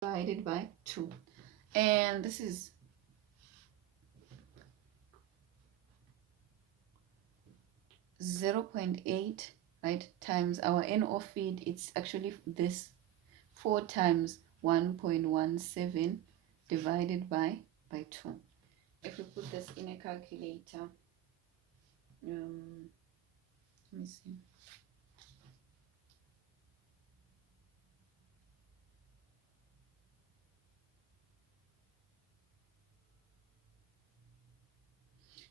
divided by 2. And this is 0.8, right, times our NO feed. It's actually this 4 times 1.17 divided by 2. If we put this in a calculator, let me see.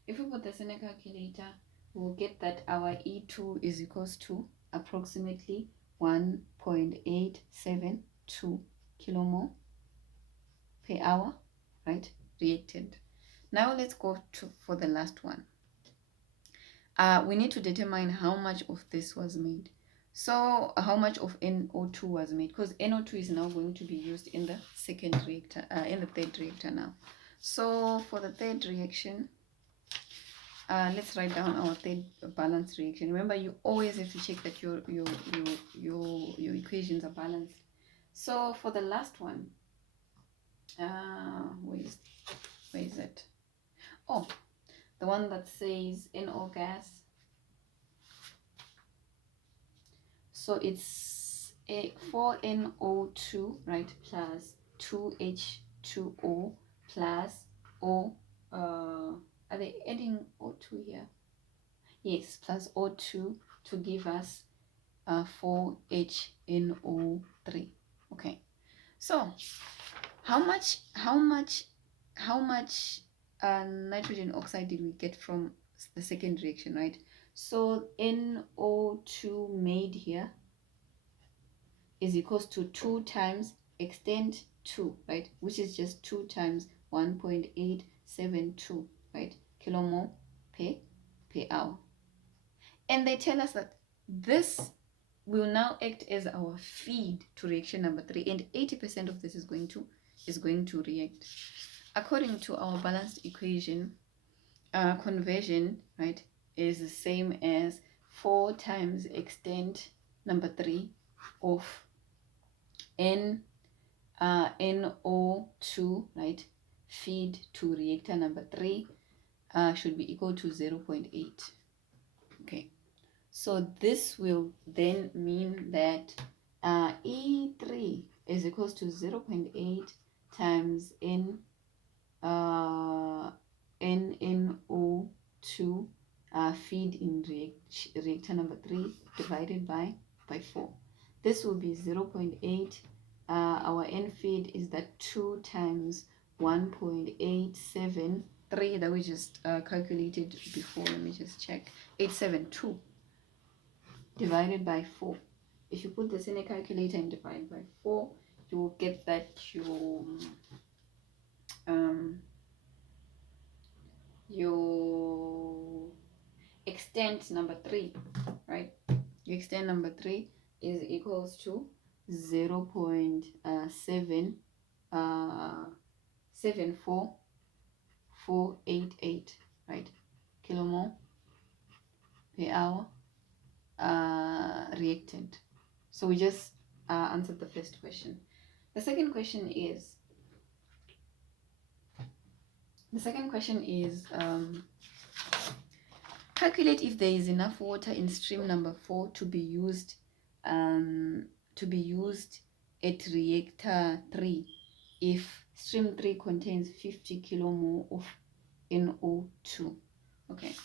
If we put this in a calculator, we'll get that our E2 is equals to approximately 1.872 kilomole per hour, right, reactant. Now let's go for the last one. We need to determine how much of this was made. So how much of NO2 was made, because NO2 is now going to be used in the second reactor, in the third reactor now. So for the third reaction, let's write down our third balanced reaction. Remember, you always have to check that your equations are balanced. So for the last one, where is it? Oh, the one that says NO gas. So it's a 4NO2, right, plus 2H2O plus O. Are they adding O2 here? Yes, plus O2 to give us 4HNO3. Okay. So how much nitrogen oxide did we get from the second reaction, right? So NO2 made here is equals to 2 times extent 2, right, which is just 2 times 1.872, right, kilomole per hour. And they tell us that this will now act as our feed to reaction number 3, and 80% of this is going to react. According to our balanced equation, conversion, right, is the same as 4 times extent number 3 of NO2, right, feed to reactor number 3 should be equal to 0.8. Okay, so this will then mean that E3 is equals to 0.8 times NNO2 feed in reactor number 3 divided by 4. This will be 0.8. Our N feed is that 2 times 1.873 that we just calculated before. Let me just check. 872 divided by 4. If you put this in a calculator and divide by 4, you will get that your extent number 3, right? Your extent number 3 is equals to 0.74488, right, kilomole per hour reactant. So we just answered the first question. The second question is calculate if there is enough water in stream number 4 to be used at reactor 3 if stream 3 contains 50 kilomole of NO2. Okay,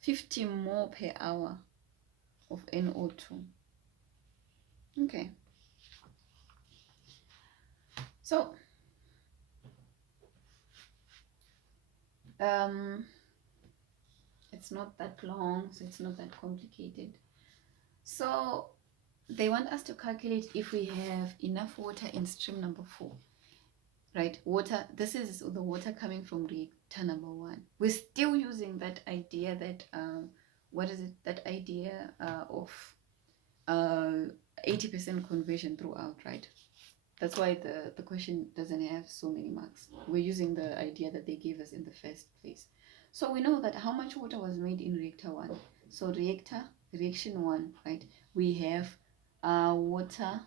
50 more per hour of NO2. Okay, so it's not that long, so it's not that complicated. So they want us to calculate if we have enough water in stream number 4, right? Water, this is the water coming from reactor number 1. We're still using that idea that that idea of 80% conversion throughout, right? That's why the question doesn't have so many marks. We're using the idea that they gave us in the first place. So we know that how much water was made in reactor 1. So reaction 1, right, we have water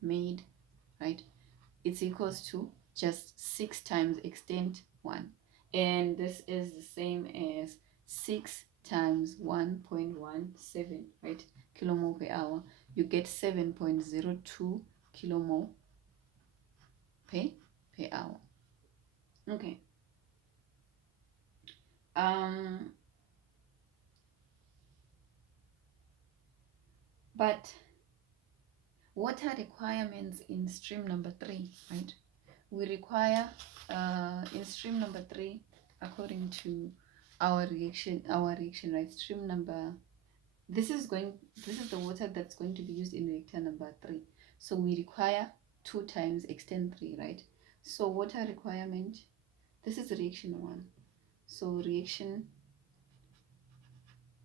made, right? It's equals to just 6 times extent 1. And this is the same as 6 times 1.17, right? Kilomole per hour. You get 7.02 kilomole per hour. Okay. But water requirements in stream number 3, right? We require in stream number 3, according to our reaction, right? Stream number, this is the water that's going to be used in reactor number 3. So we require 2 times extent 3, right? So water requirement, this is reaction 1. So reaction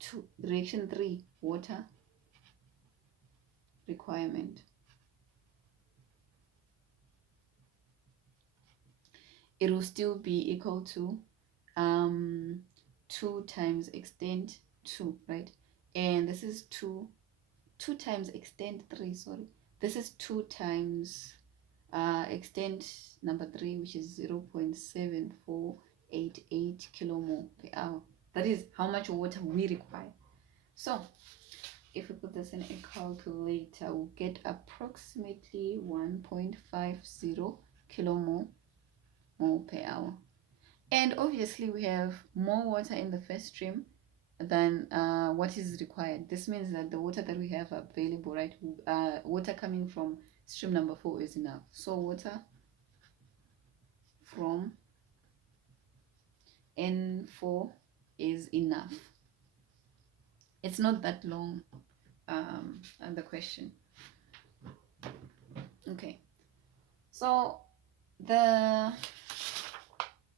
3, water requirement, it will still be equal to 2 times extent 2, right? And this is 2 times extent 3, sorry. This is 2 times extent number 3, which is 0.7488 kilomole per hour. That is how much water we require. So if we put this in a calculator, we'll get approximately 1.50 kilomole per hour. And obviously we have more water in the first stream than what is required. This means that the water that we have available, right, water coming from stream number 4 is enough. So water from N4 is enough. It's not that long, the question. Okay, so the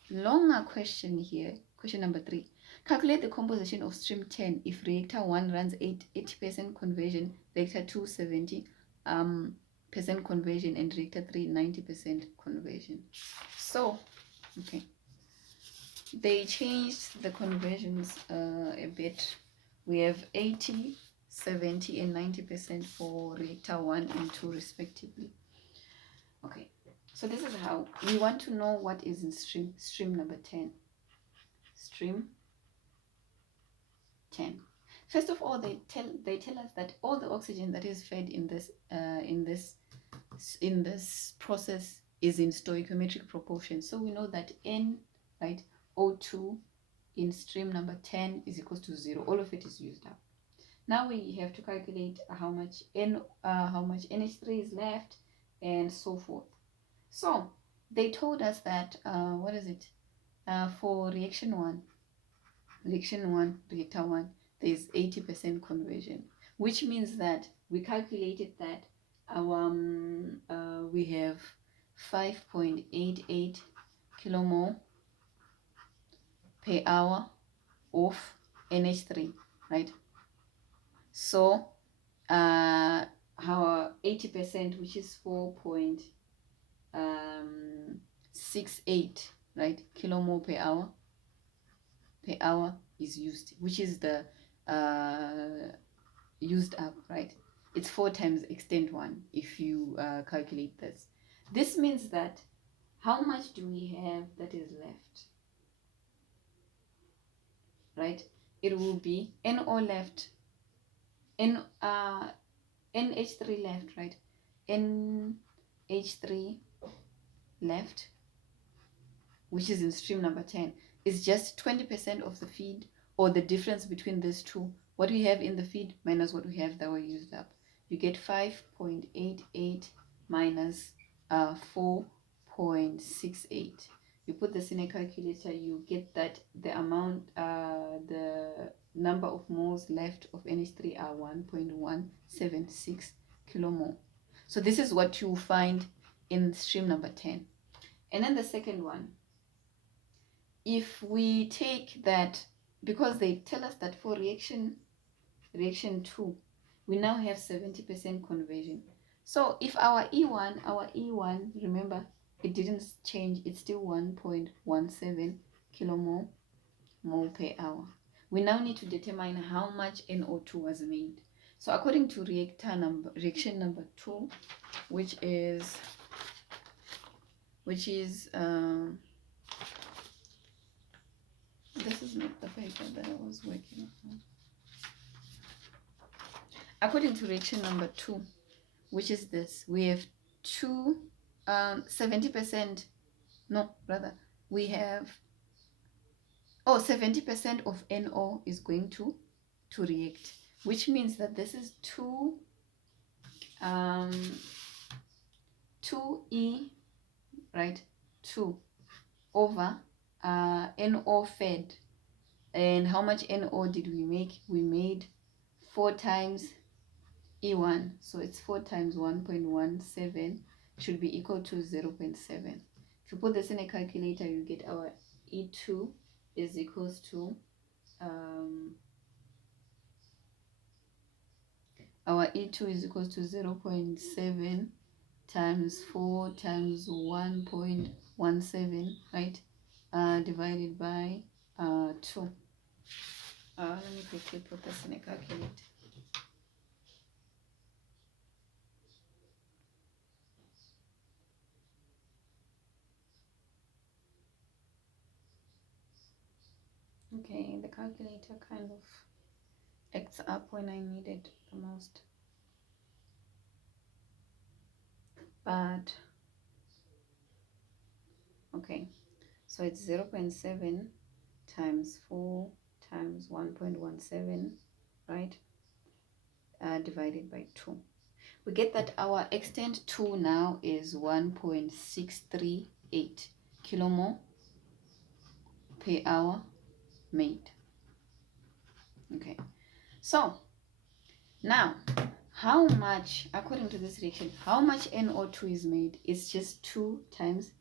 longer question here, question number 3. Calculate the composition of stream 10 if reactor 1 runs 80% conversion, reactor 2 70% conversion, and reactor 3 90% conversion. So, okay, they changed the conversions a bit. We have 80, 70, and 90% for reactor 1 and 2 respectively. Okay, so this is how we want to know what is in stream number 10. Stream 10. First of all, they tell us that all the oxygen that is fed in this process is in stoichiometric proportion. So we know that N, right, O2 in stream number 10 is equals to 0. All of it is used up. Now we have to calculate how much NH3 is left, and so forth. So they told us that what is it? For reaction 1, reactor 1, there is 80% conversion, which means that we calculated that our we have 5.88 kilomole per hour of NH3, right? So our 80%, which is 4.68, right, kilomole per hour is used, which is the used up, right? It's 4 times extent 1 if you calculate this. This means that how much do we have that is left, right? It will be NO left, NH3 left, right? NH3 left, which is in stream number 10, is just 20% of the feed, or the difference between these two. What we have in the feed minus what we have that were used up. You get 5.88 minus 4.68. You put this in a calculator, you get that the amount, the number of moles left of NH3 are 1.176 kilomole. So this is what you find in stream number 10. And then the second one, if we take that, because they tell us that for reaction 2, we now have 70% conversion. So if our E1, remember, it didn't change, it's still 1.17 kilomole per hour. We now need to determine how much NO2 was made. So according to reaction number 2, which is this is not the paper that I was working on. According to reaction number 2, which is this, we have 70%, no, rather, we have 70% of NO is going to react, which means that this is 2E, right? 2 over NO fed. And how much NO did we make? We made 4 times E1. So it's 4 times 1.17 should be equal to 0.7. If you put this in a calculator, you get our E2 is equals to our E2 is equals to 0.7 times 4 times 1.17, right? Divided by 2. Let me quickly put this in a calculator. Okay, the calculator kind of acts up when I need it the most. But, okay, so it's 0.7 times 4 times 1.17, right? Divided by 2. We get that our extent 2 now is 1.638 kilomole per hour made. Okay, so now how much, according to this reaction, how much NO2 is made? It's just 2 times,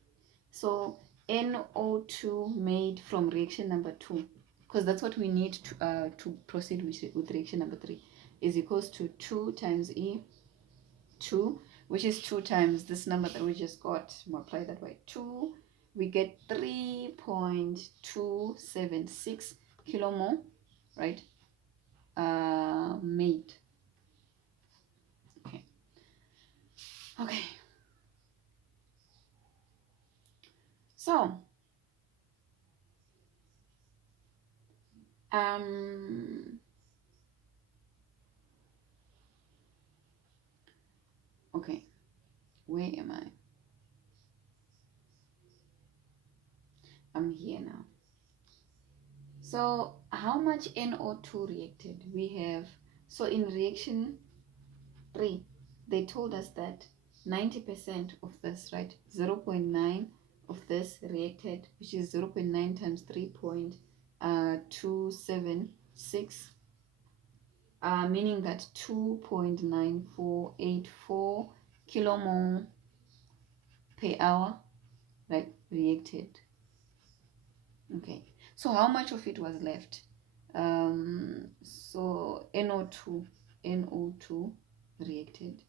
so NO2 made from reaction number 2, because that's what we need to proceed with reaction number 3, is equals to 2 times E2, which is 2 times this number that we just got, multiply that by 2, we get 3.276 kilomole, right? Made. Okay. So, okay, where am I? I'm here now. So, how much NO2 reacted? We have, so in reaction 3, they told us that 90% of this, right, 0.9 of this reacted, which is 0.9 times 3.276, meaning that 2.9484 kilomole per hour, right, reacted. Okay, so how much of it was left? So NO2 reacted.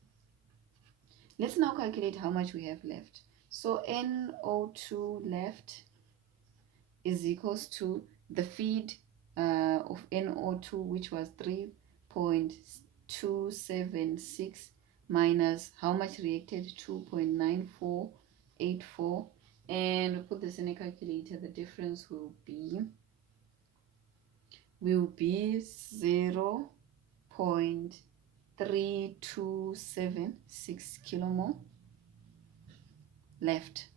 Let's now calculate how much we have left. So NO2 left is equals to the feed of NO2, which was 3.276 minus how much reacted, 2.9484, and we put this in a calculator. The difference will be 0.3276 kilomole left.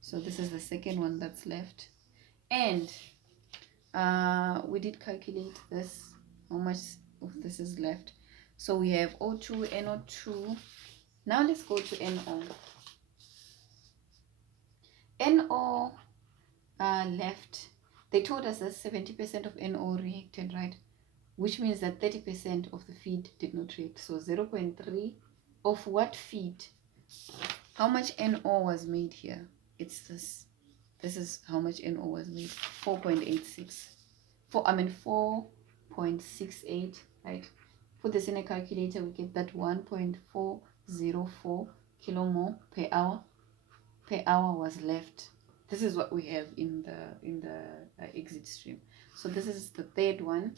So this is the second one that's left, and we did calculate this, how much of this is left. So we have O2, NO2. Now let's go to NO. NO left, they told us that 70% of NO reacted, right? Which means that 30% of the feed did not react. So 0.3 of what feed? How much NO was made here? It's this. This is how much NO was made. 4.86. 4.68, right? Put this in a calculator, we get that 1.404 kilomole per hour was left. This is what we have in the exit stream. So this is the third one.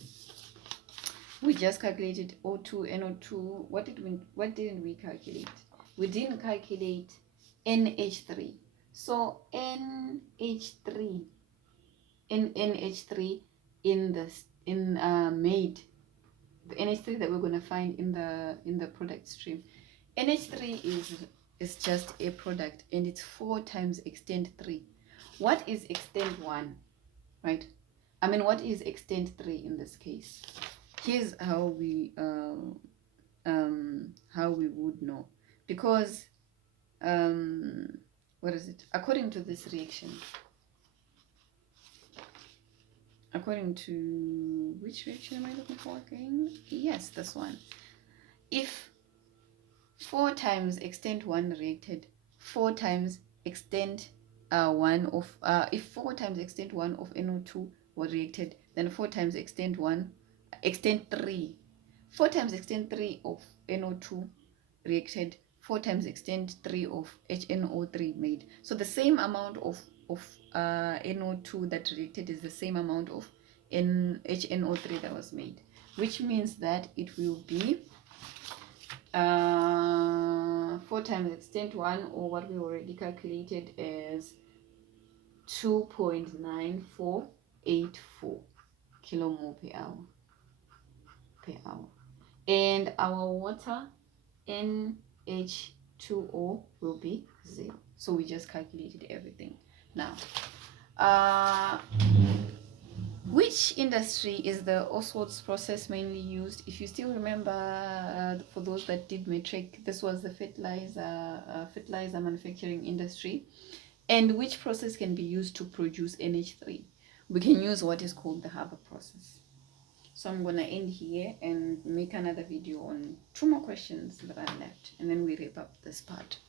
We just calculated O2, NO2. What didn't we calculate? We didn't calculate NH3. So NH3 in this made the NH3 that we're going to find in the product stream. NH3 is just a product, and it's 4 times extent 3. What is extent 1, right? I mean, what is extent 3 in this case? Here's how we would know, because what is it? According to this reaction, according to which reaction am I looking for again? Yes, this one. If 4 times extent 1 reacted, 4 times extent 1 of if 4 times extent 1 of NO2 were reacted, then 4 times extent 3, 4 times extent 3 of NO2 reacted, 4 times extent 3 of HNO3 made. So the same amount of NO2 that reacted is the same amount of HNO3 that was made, which means that it will be 4 times extent 1, or what we already calculated, is 2.9484 kilomole per hour. And our water NH2O will be 0. So we just calculated everything. Now, which industry is the Oswald's process mainly used? If you still remember, for those that did matric, this was the fertilizer manufacturing industry. And which process can be used to produce NH3? We can use what is called the Haber process. So I'm going to end here and make another video on 2 more questions that are left, and then we wrap up this part.